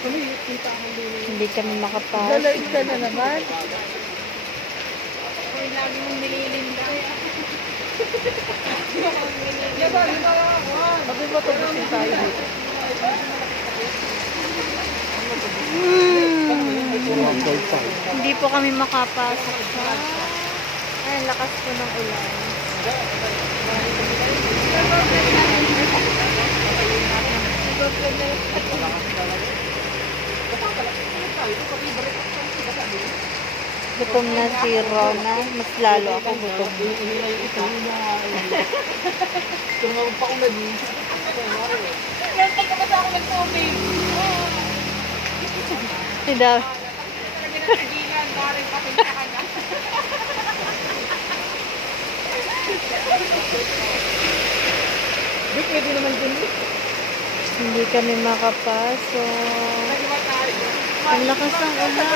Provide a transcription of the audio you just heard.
Hindi kami makapasok. Lalait ka na naman. Uy, lagi mong nililinda. Sabi mo tubusin tayo dito. Hindi po kami makapasok sa... Ay, lakas po ng ulan. Gutom na si Rona. Mas lalo ako gutom. Tumawag pa ako na din. Yan, pagkabasa ako ng tubig. Si Daw. Talaga natigilan, bari pa sa kanya. Di, pwede naman din. Hindi kami makapasok. Ang lakas ng ulan.